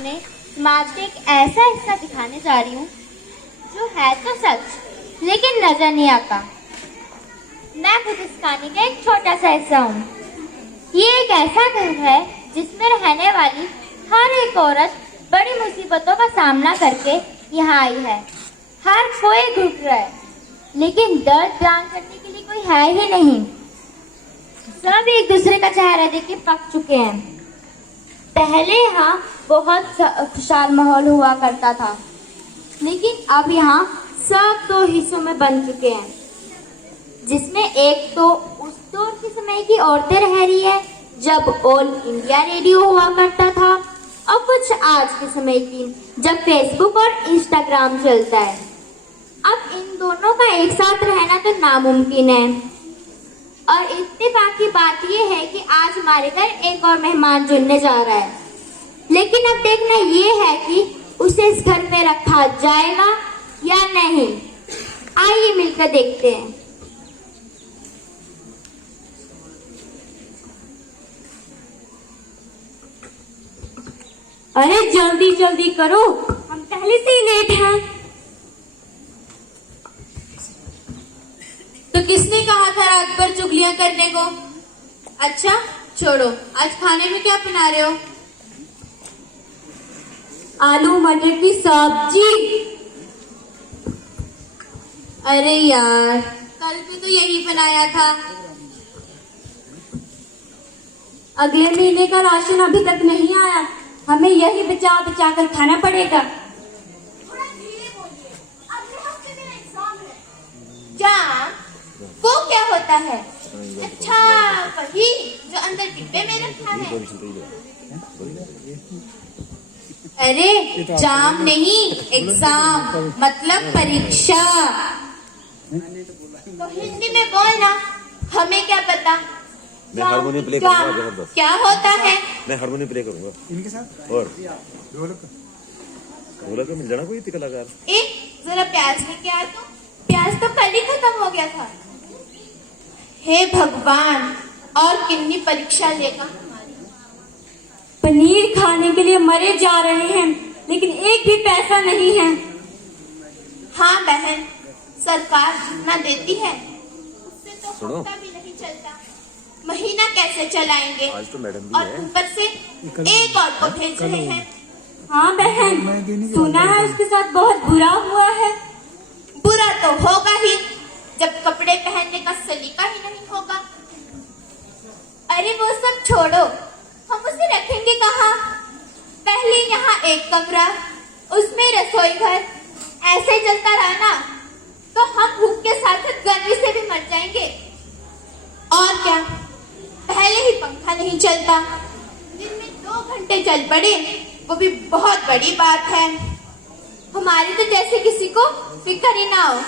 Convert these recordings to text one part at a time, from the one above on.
सामने समाज के एक ऐसा हिस्सा दिखाने जा रही हूँ जो है तो सच लेकिन नजर नहीं आता। मैं खुद इस कहानी का एक छोटा सा हिस्सा हूँ। ये एक ऐसा घर है जिसमें रहने वाली हर एक औरत बड़ी मुसीबतों का सामना करके यहाँ आई है। हर कोई घुट रहा है लेकिन दर्द बयान करने के लिए कोई है ही नहीं। सब एक दूसरे का चेहरा देख के पक चुके हैं। पहले यहाँ बहुत खुशहाल माहौल हुआ करता था लेकिन अब यहाँ सब दो हिस्सों में बन चुके हैं, जिसमें एक तो उस दौर के समय की औरतें रह रही है जब ऑल इंडिया रेडियो हुआ करता था और कुछ आज के समय की जब फेसबुक और इंस्टाग्राम चलता है। अब इन दोनों का एक साथ रहना तो नामुमकिन है। और इत्तेफाक की बात यह है कि आज हमारे घर एक और मेहमान जुड़ने जा रहा है, लेकिन अब देखना ये है कि उसे इस घर में रखा जाएगा या नहीं। आइए मिलकर देखते हैं। अरे जल्दी जल्दी करो, हम पहले से ही लेट हैं। तो किसने कहा था रात भर चुगलियां करने को? अच्छा छोड़ो, आज खाने में क्या बना रहे हो? आलू मटर की सब्जी। अरे यार, कल भी तो यही बनाया था। अगले महीने का राशन अभी तक नहीं आया, हमें यही बचा बचा कर खाना पड़ेगा। थोड़ा धीरे बोलिए, अगले हफ्ते मेरा एग्जाम है। जाम वो क्या होता है? अच्छा वही जो अंदर डिब्बे में रखा है। अरे जाम नहीं, एग्जाम मतलब परीक्षा। तो हिंदी में बोलना, हमें क्या पता। मैं हारमोनियम प्ले करूंगा जबरदस्त। क्या होता है? मैं हारमोनियम प्ले करूंगा इनके साथ। और ढोलक मिल जाना कोई कलाकार। जरा प्याज लेके आ। तो प्याज तो कल ही खत्म हो गया था। हे भगवान, और कितनी परीक्षा लेगा हमारी। पनीर खाने के लिए मरे जा रहे हैं लेकिन एक भी पैसा नहीं है। हाँ बहन, सरकार जितना देती है उससे तो सुनो। हफ्ता भी नहीं चलता, महीना कैसे चलाएंगे? आज तो मैडम भी और है। ऊपर से एक और को भेज रहे हैं। हाँ बहन, सुना है उसके साथ बहुत बुरा हुआ है। बुरा तो होगा ही जब कपड़े पहनने का सलीका ही नहीं होगा। अरे वो सब छोड़ो, हम उसे रखेंगे कहाँ? पहले यहाँ एक कमरा, उसमें रसोई घर, ऐसे चलता रहा ना तो हम भूख के साथ साथ गर्मी से भी मर जाएंगे। और क्या, पहले ही पंखा नहीं चलता, दिन में 2 घंटे चल पड़े वो भी बहुत बड़ी बात है। हमारे तो जैसे किसी को फिक्र ही ना हो,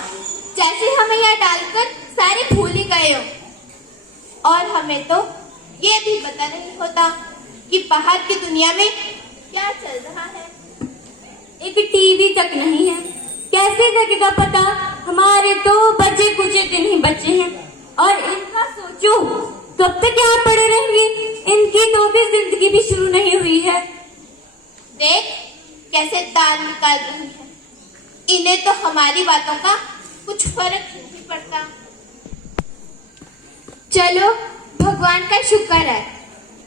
जैसे हमें यहाँ डालकर सारे भूल ही गए हो। और हमें तो ये भी पता नहीं होता कि बाहर की दुनिया में क्या चल रहा है। एक टीवी तक नहीं है, कैसे लगेगा पता? हमारे तो बचे कुछ दिन ही बचे हैं और इनका सोचो कब तक यहाँ पड़े रहेंगे। इनकी तो भी जिंदगी भी शुरू नहीं हुई है। देख कैसे दाल निकाल रही है। इन्हें तो हमारी बातों का कुछ फर्क नहीं पड़ता। चलो भगवान का शुक्र है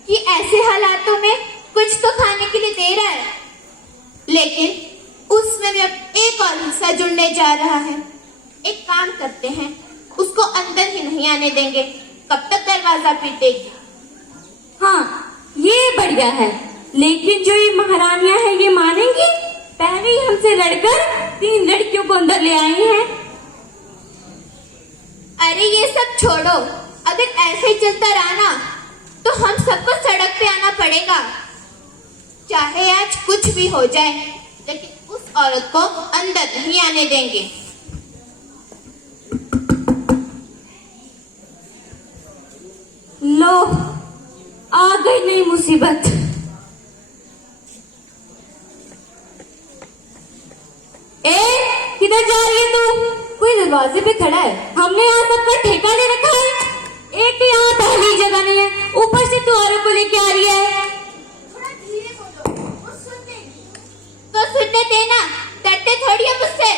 कि ऐसे हालातों में कुछ तो खाने के लिए दे रहा है, लेकिन उसमें भी अब एक और हिस्सा जुड़ने जा रहा है। एक काम करते हैं, उसको अंदर ही नहीं आने देंगे। कब तक दरवाजा पीटेगी? हाँ ये बढ़िया है, लेकिन जो ये महारानियां हैं ये मानेंगी? पहले ही हमसे लड़कर 3 लड़कियों को अंदर ले आई हैं। अरे ये सब छोड़ो, अगर ऐसे ही चलता रहा ना तो हम सबको सड़क पे आना पड़ेगा। चाहे आज कुछ भी हो जाए, लेकिन उस औरत को अंदर नहीं आने देंगे। लो आ गई नई मुसीबत। ए किधर जा रही है तू? कोई दरवाजे पे खड़ा है, हमने यहाँ सबका ठेका ले रखा है। एक तो यहाँ पहली जगह नहीं है, ऊपर से तू औरों को लेके आ रही है। थोड़ा धीरे बोलो, वो सुन लेंगी। मुझने देना, डरते थोड़ी है मुझसे।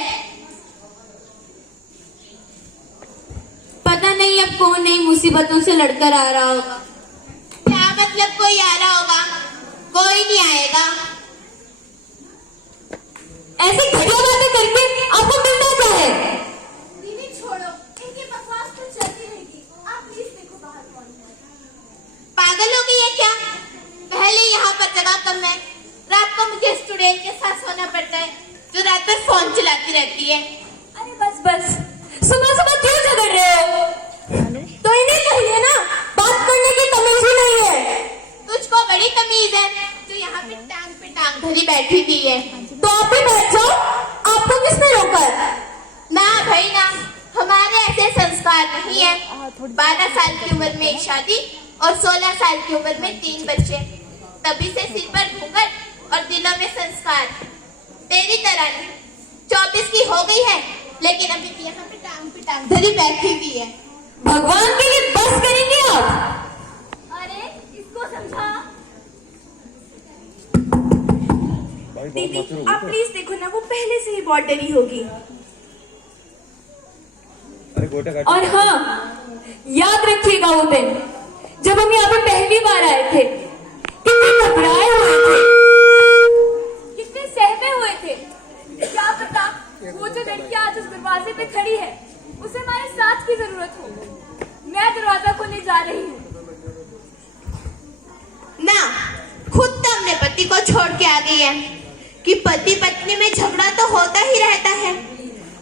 पता नहीं अब कौन नई मुसीबतों से लड़कर आ रहा होगा। क्या मतलब कोई आ रहा होगा? कोई नहीं आएगा। ऐसी घटिया बातें करके आपको मिलना क्या है? दीदी छोड़ो, इनकी बकवास तो चलती रहेगी। आप प्लीज देखो बाहर कौन है। पागल हो गई है क्या? पहले यहाँ पर जगह कम है, रात को मुझे स्टूडेंट के साथ सोना पड़ता है जो रात भर फोन चलाती रहती है। अरे बस बस, सुबह सुबह क्यों झगड़ रहे हो? तो इन्हें कहिए ना, बात करने की तमीज ही नहीं है। तुझको बड़ी तमीज है, जो यहाँ पे टांग धरी बैठी हुई है। तो आप भी बैठ जाओ, आपको किसने रोका? ना भाई ना, हमारे ऐसे संस्कार नहीं है। 12 साल की उम्र में एक शादी और 16 साल की उम्र में 3 बच्चे, तभी से सिर पर घूंघट और दिलों में संस्कार। तेरी तरह नहीं, 24 की हो गई है लेकिन अभी भी यहाँ पे टांग धरी बैठी हुई है। भगवान के लिए बस करेंगे आप? अरे इसको समझा। दीदी आप प्लीज देखो ना, वो पहले से ही बहुत डरी होगी। अरे गोटा काट। और हाँ, याद रखिएगा वो दिन जब हम यहाँ पे पहली बार आए थे, कितने घबराए हुए थे, कितने सहमे हुए थे। क्या पता वो जो लड़की आज उस दरवाजे पे खड़ी है उसे हमारे साथ की जरूरत हो। मैं दरवाजा खोलने जा रही हूँ। ना, खुद तो अपने पति को छोड़ के आ गई है कि पति पत्नी में झगड़ा तो होता ही रहता है।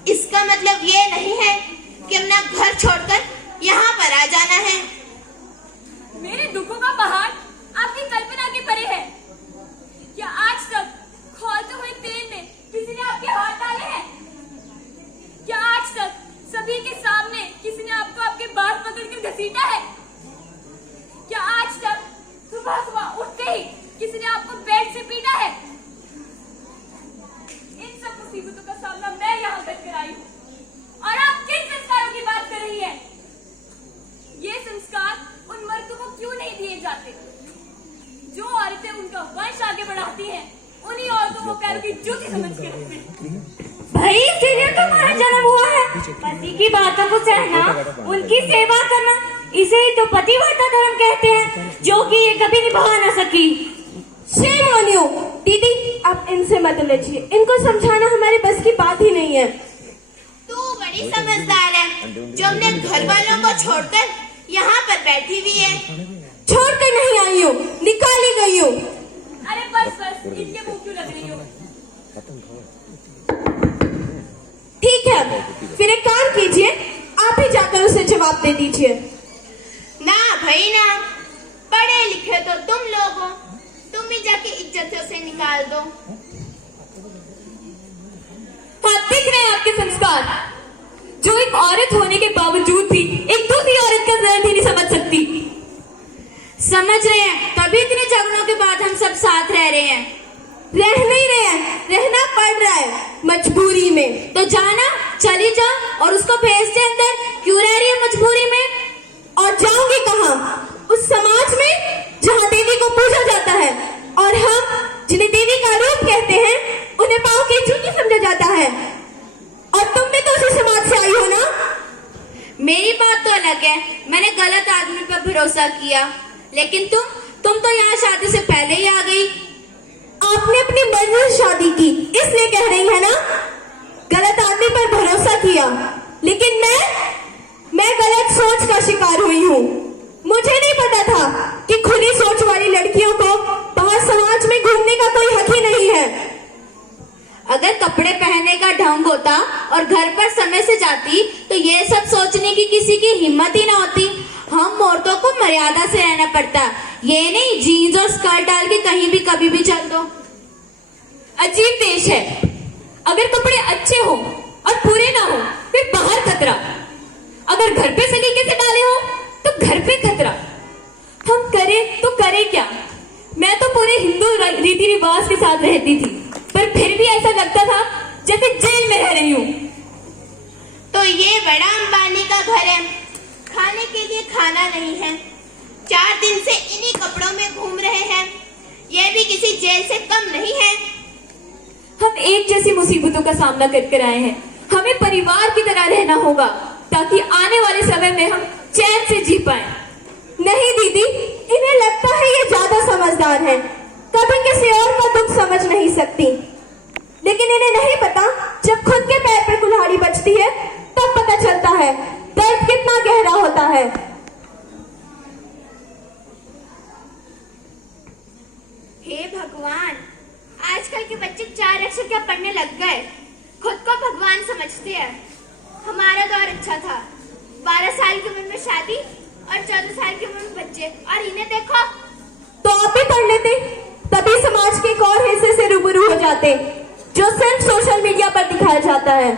इसका मतलब ये नहीं है कि अपना घर छोड़कर यहाँ पर आ जाना है। मेरे दुखों का पहाड़ आपकी कल्पना के परे है। क्या आज तक खौलते हुए तेल में किसी ने आपके हाथ डाले हैं? क्या आज तक सभी के सामने किसी ने आपको आपके बाल पकड़कर घसीटा है? क्या आज तक सुबह सुबह उठते ही किसी ने आपको बेड से पीटा है? इन सब मुसीबतों का सामना मैं यहाँ करके आई हूँ और आप किन संस्कारों की बात कर रही है? ये संस्कार उन मर्दों को क्यों नहीं दिए जाते? जो औरतें उनका वंश आगे बढ़ाती हैं, उन्हीं औरतों को पैरों की जूती समझ के रखते हैं। भाई इसके लिए तो हमारा जन्म हुआ है। पति की बातों को सहना, उनकी सेवा करना, इसे ही तो पतिव्रता धर्म कहते हैं, जो कि ये कभी निभा न सकी। Shame on you. दीदी आप इनसे मत उलझिए, इनको समझाना हमारे बस की बात ही नहीं है। तू बड़ी समझदार है जो अपने घर वालों को छोड़कर यहाँ पर बैठी हुई है। छोड़कर नहीं आई हूँ, निकाली गई हूँ। अरे बस बस, इनके मुंह क्यों लग रही हो? ठीक है, फिर एक काम कीजिए, आप ही जाकर उसे जवाब दे दीजिए। ना भाई ना, पढ़े लिखे तो तुम लोग हो, तुम ही जाके इज्जत से निकाल दो। हाँ, दिख रहे हैं आपके संस्कार। जो एक औरत होने के बावजूद भी एक दूसरी औरत का दर्द ही नहीं समझ सकती। समझ रहे हैं, तभी इतने झगड़ों के बाद हम सब साथ रह रहे हैं। रह नहीं रहे हैं, रहना पड़ रहा है मजबूरी में। तो जाना, चली जा और उसको भेज दे अंदर। क्यों रह रही है मजबूरी में? और जाऊंगी कहाँ? उस समाज में जहाँ देवी को पूजा जाता है और हम जिन्हें देवी का रूप कहते हैं उन्हें पाँव की जूती समझा जाता है। और तुम भी तो उसी समाज से आई हो ना? मेरी बात तो अलग है, मैंने गलत आदमी पर भरोसा किया, लेकिन तुम तो यहाँ शादी से पहले ही आ गई। आपने अपनी मर्जी से शादी की, इसलिए कह रही है ना गलत आदमी पर भरोसा किया। लेकिन मैं गलत सोच का शिकार हुई हूँ। मुझे नहीं पता था कि खुली सोच वाली लड़कियों को बाहर समाज में घूमने का कोई हक ही नहीं है। अगर कपड़े पहनने का ढंग होता और घर पर समय से जाती तो ये सब सोचने की किसी की हिम्मत ही ना होती। हम औरतों को मर्यादा से रहना पड़ता, ये नहीं जीन्स और स्कर्ट डाल के कहीं भी कभी भी चल दो। अजीब देश है, अगर कपड़े अच्छे हो और पूरे ना हो फिर बाहर खतरा, अगर घर पे सलीके से डाले हो तो घर पे खतरा। हम करें तो करें क्या? मैं तो पूरे हिंदू रीति रिवाज के साथ रहती थी, पर फिर भी ऐसा लगता था जैसे जेल में रह रही हूँ। तो ये बड़ा अंबानी का घर है, खाने के लिए खाना नहीं है, 4 दिन से इन्हीं कपड़ों में घूम रहे हैं, ये भी किसी जेल से कम नहीं है। हम एक जैसी मुसीबतों का सामना कर आए हैं। हमें परिवार की तरह रहना होगा ताकि आने वाले समय में हम चैन से जी पाए। नहीं दीदी, इन्हें लगता है ये ज्यादा समझदार है, कभी किसी और का दुख समझ नहीं सकती। लेकिन इन्हें नहीं पता, जब खुद के पैर पर कुल्हाड़ी बजती है तब पता चलता है दर्द कितना गहरा होता है। हे भगवान, आजकल के बच्चे 4 अक्षर क्या पढ़ने लग गए, खुद को भगवान समझते हैं। हमारा दौर अच्छा था, 12 साल की उम्र में शादी और 14 साल की उम्र में बच्चे, और इन्हें देखो। तो आप भी पढ़ लेते, तभी समाज के एक और हिस्से से रूबरू हो जाते जो सिर्फ सोशल मीडिया पर दिखाया जाता है।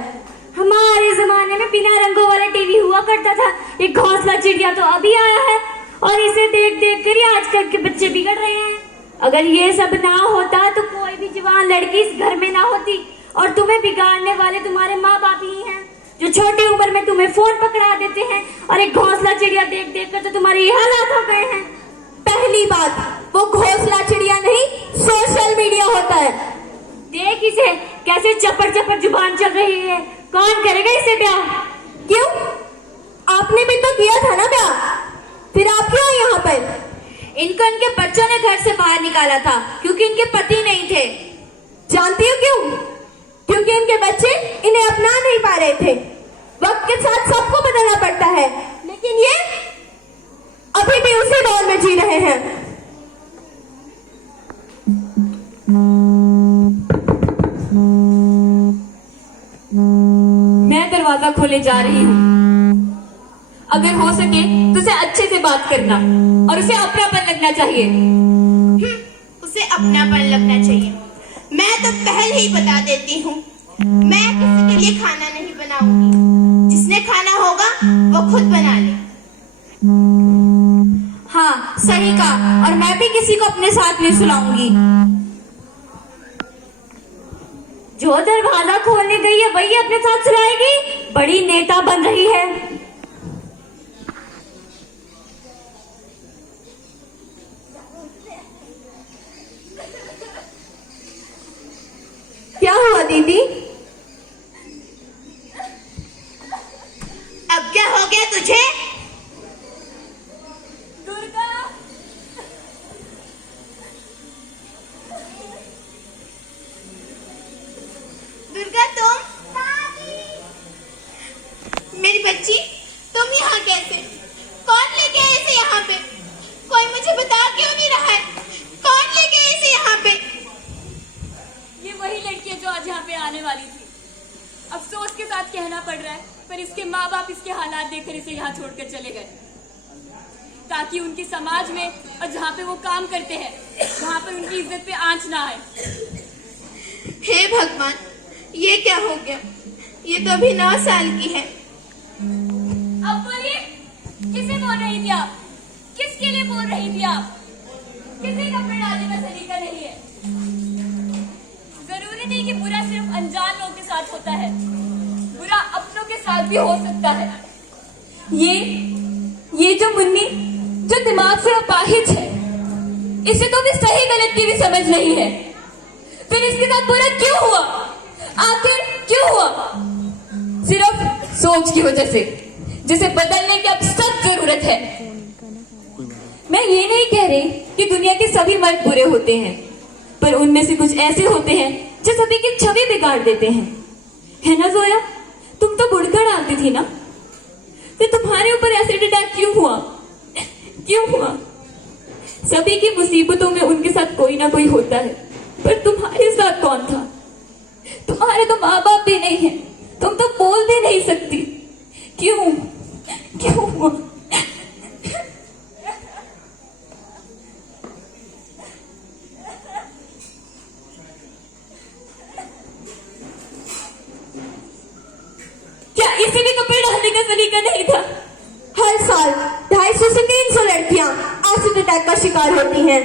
हमारे जमाने में बिना रंगों वाला टीवी हुआ करता था। ये घोंसला चिड़िया तो अभी आया है और इसे देख देख कर ही आजकल के बच्चे बिगड़ रहे हैं। अगर ये सब ना होता तो कोई भी जवान लड़की इस घर में ना होती, और तुम्हें बिगाड़ने वाले तुम्हारे माँ बाप ही हैं, जो छोटी उम्र में तुम्हें फोन पकड़ा देते हैं और एक घोंसला चिड़िया देख देख कर तो तुम्हारे ये हालात हो गए हैं। पहली बात, वो घोंसला चिड़िया नहीं, सोशल मीडिया होता है। देख इसे कैसे चपड़ चपड़ जुबान चल रही है। कौन करेगा इसे ब्याह? क्यों? आपने भी तो किया था ना ब्याह, फिर आप क्यों यहाँ पर? इनको इनके बच्चों ने घर से बाहर निकाला था क्योंकि इनके पति नहीं थे। जानती हो क्यों? क्योंकि इनके बच्चे इन्हें अपना नहीं पा रहे थे। वक्त के साथ सबको बदलना पड़ता है, लेकिन ये अभी भी उसी दौर में जी रहे हैं। मैं दरवाजा खोले जा रही हूँ। अगर हो सके तो उसे अच्छे से बात करना और उसे अपनापन लगना चाहिए। उसे अपनापन लगना चाहिए। मैं तो पहले ही बता देती हूँ, मैं किसी के लिए खाना नहीं बनाऊंगी। जिसने खाना होगा वो खुद बना ले। हाँ सही कहा, और मैं भी किसी को अपने साथ नहीं सुलाऊंगी। जो दरवाजा खोलने गई है वही अपने साथ सुलाएगी। बड़ी नेता बन रही है। क्या हुआ दीदी? अब क्या हो गया तुझे? दुर्गा, तुम? मेरी बच्ची, तुम यहाँ कैसे? कौन लेके आए इसे यहाँ पे? कोई मुझे बता क्यों नहीं रहा है? कौन लेके आए इसे यहाँ पे? ये वही लड़की है जो आज यहाँ पे आने वाली थी। अफसोस के साथ कहना पड़ रहा है, पर इसके माँ बाप इसके हालात देखकर इसे यहाँ छोड़कर चले गए, ताकि उनके समाज में और जहाँ पे वो काम करते हैं वहाँ पर उनकी इज्जत पे आंच ना आए। हे भगवान, ये क्या हो गया? ये तो अभी 9 साल की है। अब बोलिए, किसे बोल रही थी आप? किसके लिए बोल रही थी आप? किसी कपड़े डालने का सलीका नहीं है। जरूरी नहीं कि बुरा सिर्फ अनजान लोगों के साथ होता है, बुरा अपनों के साथ भी हो सकता है। ये जो मुन्नी जो दिमाग से अपाहिज है, इसे तो भी सही गलत की भी समझ नहीं है। फिर इसके साथ बुरा क्यों हुआ? आखिर क्यों हुआ? सिर्फ सोच की वजह से, जिसे बदलने की अब सख्त जरूरत है। मैं ये नहीं कह रही कि दुनिया के सभी मर्द बुरे होते हैं, पर उनमें से कुछ ऐसे होते हैं जो सभी की छवि बिगाड़ देते हैं। है ना जोया? तुम तो बुड़का डालती थी ना, फिर तुम्हारे ऊपर एसिड अटैक क्यों हुआ? क्यों हुआ? सभी की मुसीबतों में उनके साथ कोई ना कोई होता है, पर तुम्हारे साथ कौन था? तुम्हारे तो माँ बाप भी नहीं है, तुम तो बोल भी नहीं सकती। क्यों? क्यों हुआ? क्या इसे भी कपड़े डालने का सलीका नहीं था? हर साल 250 से 300 लड़कियां एसिड अटैक का शिकार होती हैं।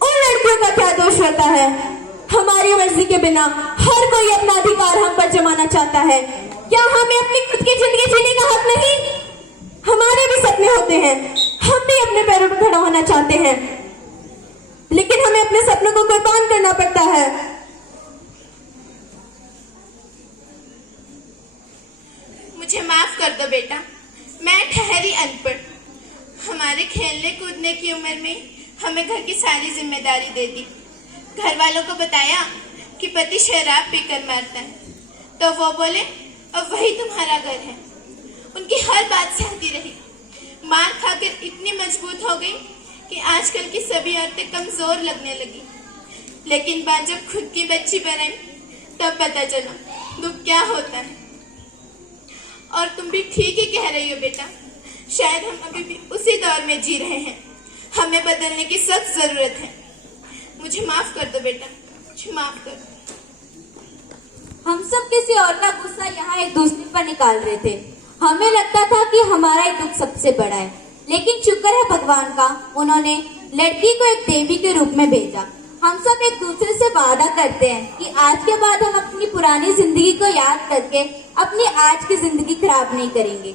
उन लड़कियों का क्या दोष होता है? हमारी मर्जी के बिना हर कोई अपना अधिकार हम पर जमाना चाहता है। क्या हमें अपनी खुद की जिंदगी जीने का हक नहीं? हमारे भी सपने होते हैं, हम भी अपने पैरों पर खड़ा होना चाहते हैं, लेकिन हमें अपने सपनों को कुर्बान करना पड़ता है। कर दो बेटा, मैं ठहरी अनपढ़। हमारे खेलने कूदने की उम्र में हमें घर की सारी जिम्मेदारी दे दी। घर वालों को बताया कि पति शराब पीकर मारता है, तो वो बोले अब वही तुम्हारा घर है। उनकी हर बात सहती रही। मार खाकर इतनी मजबूत हो गई कि आजकल की सभी औरतें कमजोर लगने लगी। लेकिन बात जब खुद की बच्ची पर आई तब पता चला दुख क्या होता है। और तुम भी ठीक ही कह रही हो बेटा, शायद हम अभी भी उसी दौर में जी रहे हैं। हमें बदलने की सख्त जरूरत है। मुझे माफ कर दो बेटा, मुझे माफ कर दो। हम सब किसी और का गुस्सा यहाँ एक दूसरे पर निकाल रहे थे। हमें लगता था कि हमारा ही दुख सबसे बड़ा है, लेकिन शुक्र है भगवान का, उन्होंने लड़की को एक देवी के रूप में भेजा। हम सब एक दूसरे से वादा करते हैं कि आज के बाद हम अपनी पुरानी जिंदगी को याद करके अपनी आज की जिंदगी खराब नहीं करेंगे।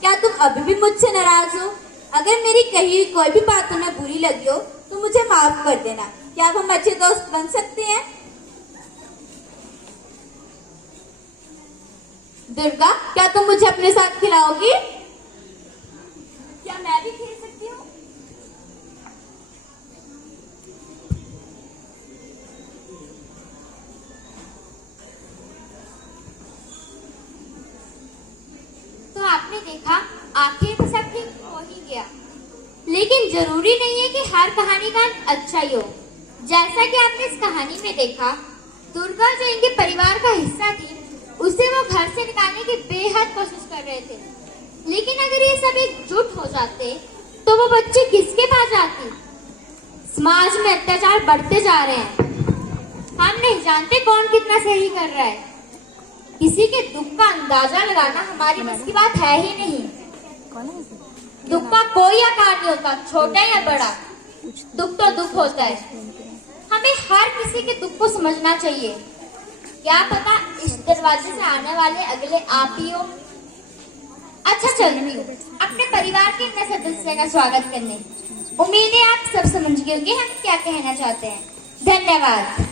क्या तुम अभी भी मुझसे नाराज हो? अगर मेरी कही हुई कोई भी बात तुम्हें बुरी लगी हो तो मुझे माफ कर देना। क्या अब हम अच्छे दोस्त बन सकते हैं? दुर्गा, क्या तुम मुझे अपने साथ खिलाओगी? क्या मैं भी खेल सकती हूँ? तो आपने देखा, आखिर तो सब ठीक हो ही गया। लेकिन जरूरी नहीं है कि हर कहानी का अंत अच्छा ही हो। जैसा कि आपने इस कहानी में देखा, दुर्गा जो इनके परिवार का हिस्सा थी, उसे वो घर से निकालने की बेहद कोशिश कर रहे थे। लेकिन अगर ये सब एकजुट हो जाते तो वो बच्चे किसके पास जाती? समाज में अत्याचार बढ़ते जा रहे हैं। हम नहीं जानते कौन कितना सही कर रहा है। किसी के दुख का अंदाजा लगाना हमारी बस की बात है ही नहीं। दुख का कोई आकार नहीं होता, छोटा या बड़ा। दुख तो दुख होता है। हमें हर किसी के दुख को समझना चाहिए। क्या पता इस दरवाजे से आने वाले अगले आप ही हो। अच्छा चलती हूँ अपने परिवार के नए सदस्य का स्वागत करने। उम्मीद है आप सब समझ गए होंगे हम क्या कहना चाहते हैं। धन्यवाद।